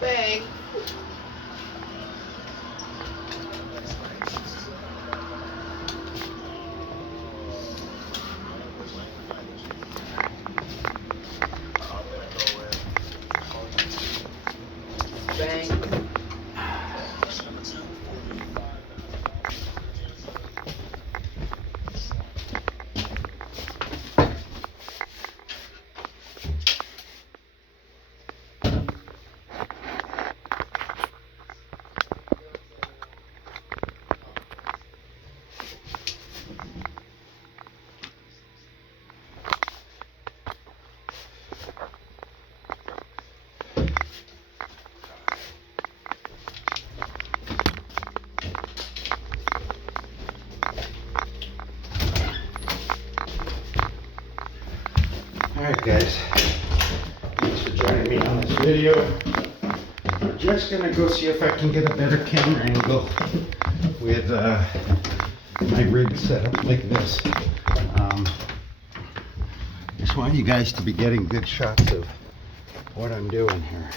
Bang. Bang. Alright guys, thanks for joining me on this video. We're just gonna go see if I can get a better camera angle with my rig set up like this. Just want you guys to be getting good shots of what I'm doing here.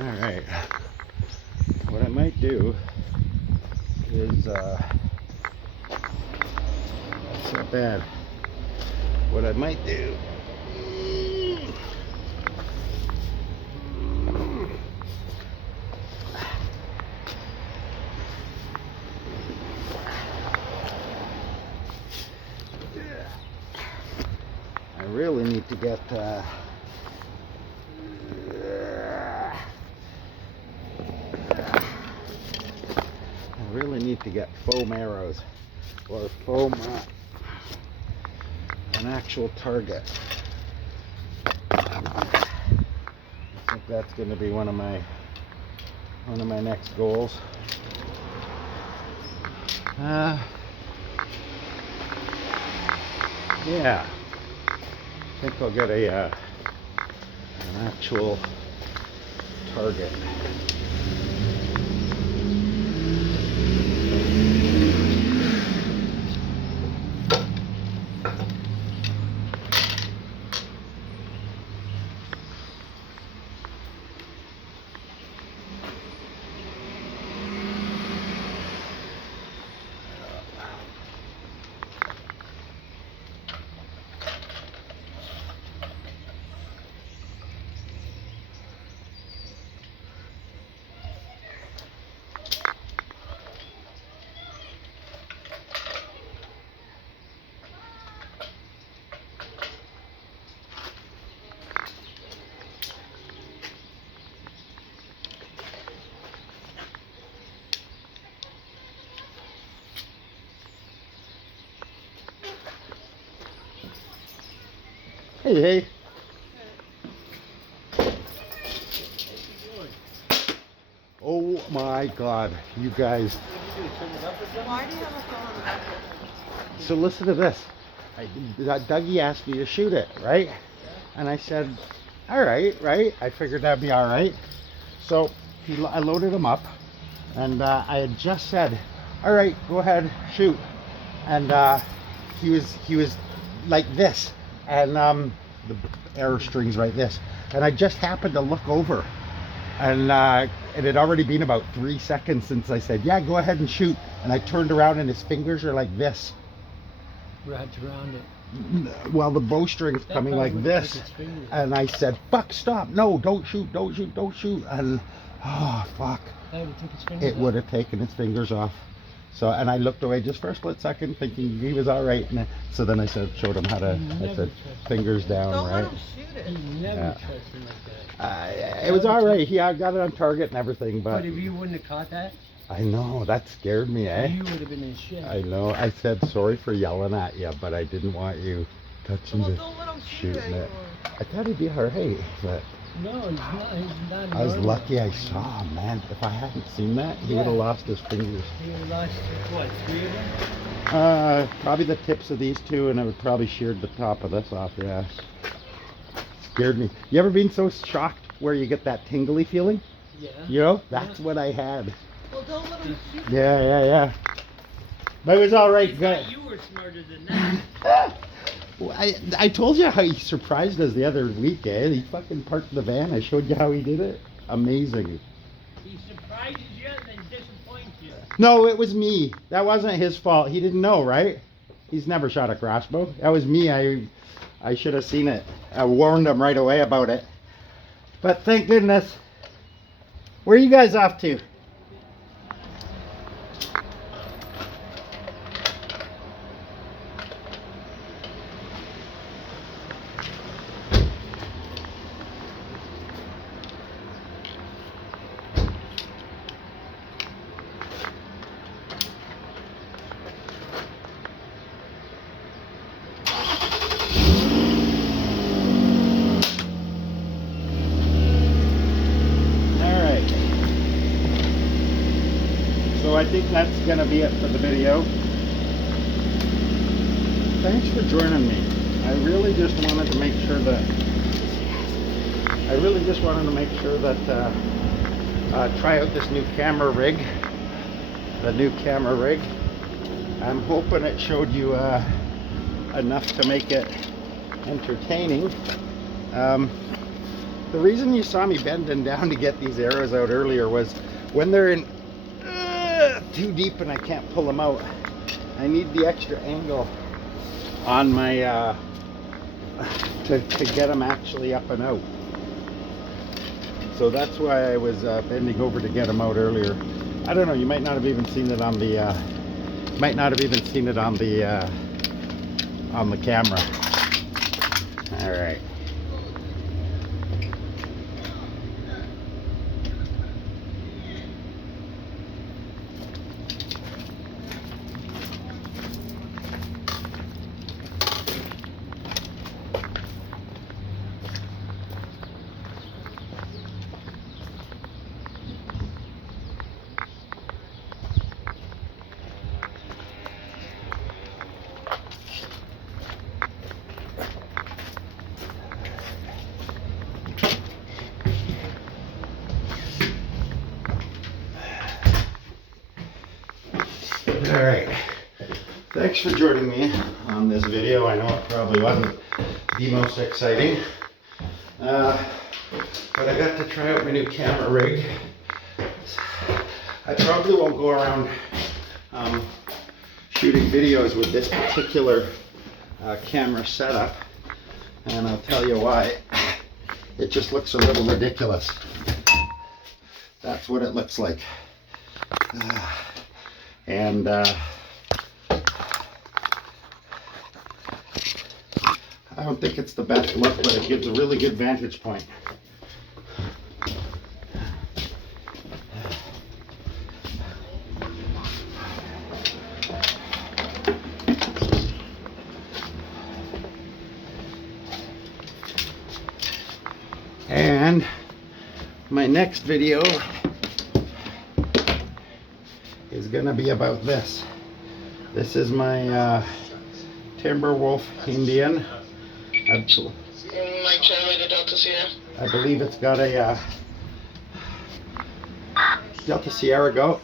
Alright. What I might do is, that's not bad. What I might do, I really need to get, foam arrows or foam an actual target. I think that's going to be one of my next goals. Yeah, I think I'll get an actual target. Hey. Oh my God, you guys. Why do you have a phone on the back? So listen to this. Dougie asked me to shoot it, right? And I said, all right. I figured that'd be all right. So I loaded him up, and I had just said, all right, go ahead, shoot. And he was like this, and the arrow string's right this. And I just happened to look over, and it had already been about 3 seconds since I said, yeah, go ahead and shoot. And I turned around and his fingers are like this. Wrapped around it. Well, the bowstring's coming like this. And I said, fuck, stop. No, don't shoot. And, oh, fuck. It would have taken his fingers off. So, and I looked away just for a split second thinking he was all right. And so then I showed him how to, I said, fingers down, Don't right? let him shoot it. You never trust him like that. It was all right. He got it on target and everything, But but if you wouldn't have caught that, I know, that scared me, eh? you would have been in shit. I know. I said sorry for yelling at you, but I didn't want you touching Well, the don't let him shoot shooting it it. I thought he'd be all right, but No, he's not. I was normal. lucky I saw him, man. If I hadn't seen that, he would have lost his fingers. He lost, what, 3 of them? Probably the tips of these two, and it would probably sheared the top of this off, yeah. Scared me. You ever been so shocked where you get that tingly feeling? Yeah. You know, that's what I had. Well, don't let him shoot it. Yeah. But it was all right. Good. You were smarter than that. I told you how he surprised us the other week, eh? He fucking parked the van. I showed you how he did it. Amazing. He surprises you and then disappoints you. No, it was me. That wasn't his fault. He didn't know, right? He's never shot a crossbow. That was me. I should have seen it. I warned him right away about it. But thank goodness. Where are you guys off to? So I think that's gonna be it for the video. Thanks for joining me. I really just wanted to make sure that try out this new camera rig. The new camera rig. I'm hoping it showed you enough to make it entertaining. The reason you saw me bending down to get these arrows out earlier was when they're in too deep and I can't pull them out, I need the extra angle on my to get them actually up and out. So that's why I was bending over to get them out earlier. I don't know, you might not have even seen it on the on the camera. All right. Alright, thanks for joining me on this video. I know it probably wasn't the most exciting, but I got to try out my new camera rig. I probably won't go around shooting videos with this particular camera setup, and I'll tell you why. It just looks a little ridiculous. That's what it looks like. And I don't think it's the best look, but it gives a really good vantage point. And my next video is gonna be about this. This is my Timberwolf Indian. I believe it's got a Delta Sierra goat.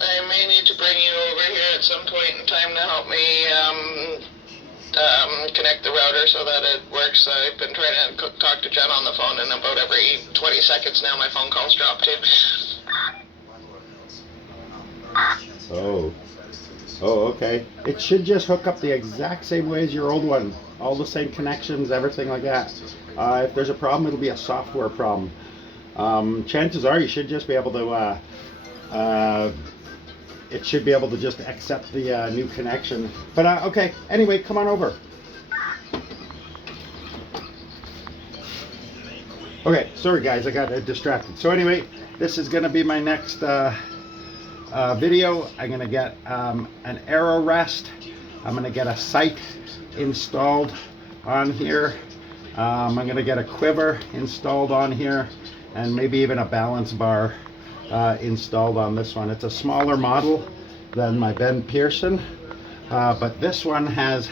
I may need to bring you over here at some point in time to help me connect the router so that it works. I've been trying to talk to Jen on the phone, and about every 20 seconds now my phone calls drop too. Oh, okay. It should just hook up the exact same way as your old one. All the same connections, everything like that. If there's a problem, it'll be a software problem. Chances are you should just be able to it should be able to just accept the new connection. But okay, anyway, come on over. Okay, sorry guys, I got distracted. So anyway, this is gonna be my next video. I'm gonna get an arrow rest. I'm gonna get a sight installed on here. I'm gonna get a quiver installed on here, and maybe even a balance bar installed on this one. It's a smaller model than my Ben Pearson, but this one has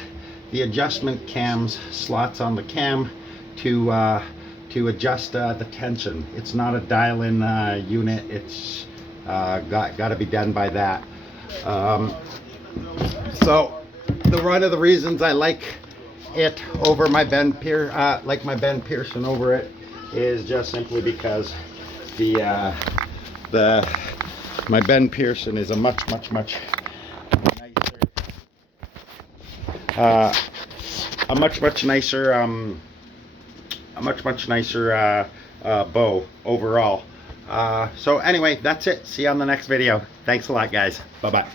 the adjustment cams, slots on the cam to adjust the tension. It's not a dial-in unit. It's got to be done by that. So one of the reasons I like it over my Ben Pearson over it is just simply because my Ben Pearson is a much nicer bow overall. So anyway, that's it. See you on the next video. Thanks a lot, guys. Bye bye.